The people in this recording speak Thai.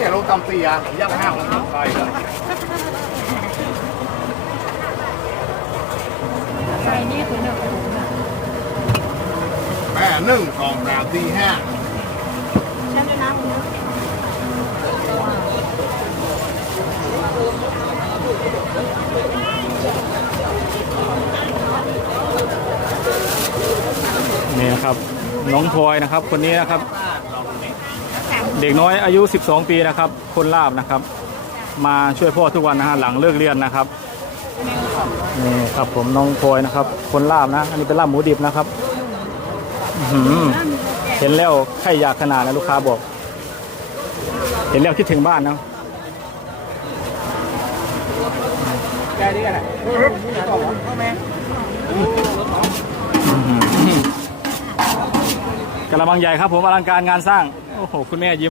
เนี่ยโลตำเตียผมย่างห้างแล้วใส่เลยใส่นี่คือเนื้อหมูแม่หนึ่งสองสามสี่ห้าใช่ด้วยนะคุณนี่นะครับ น้องพลอยนะครับ คนนี้นะครับ เด็กน้อยอายุ 12 ปีนะครับ คนลาบนะครับ มาช่วยพ่อทุกวันนะฮะหลังเลิกเรียนนะครับนี่ครับผมน้องพลอยนะครับ คนลาบนะ อันนี้เป็นลาบหมูดิบนะครับอื้อหือเห็นแล้วใครอยากขนาดนะลูกค้าบอก เห็นแล้วคิดถึงบ้านนะแกนี่กันแหละพ่อกระมังใหญ่ครับผมอลังการงานสร้าง โอ้โห คุณแม่ยิ้ม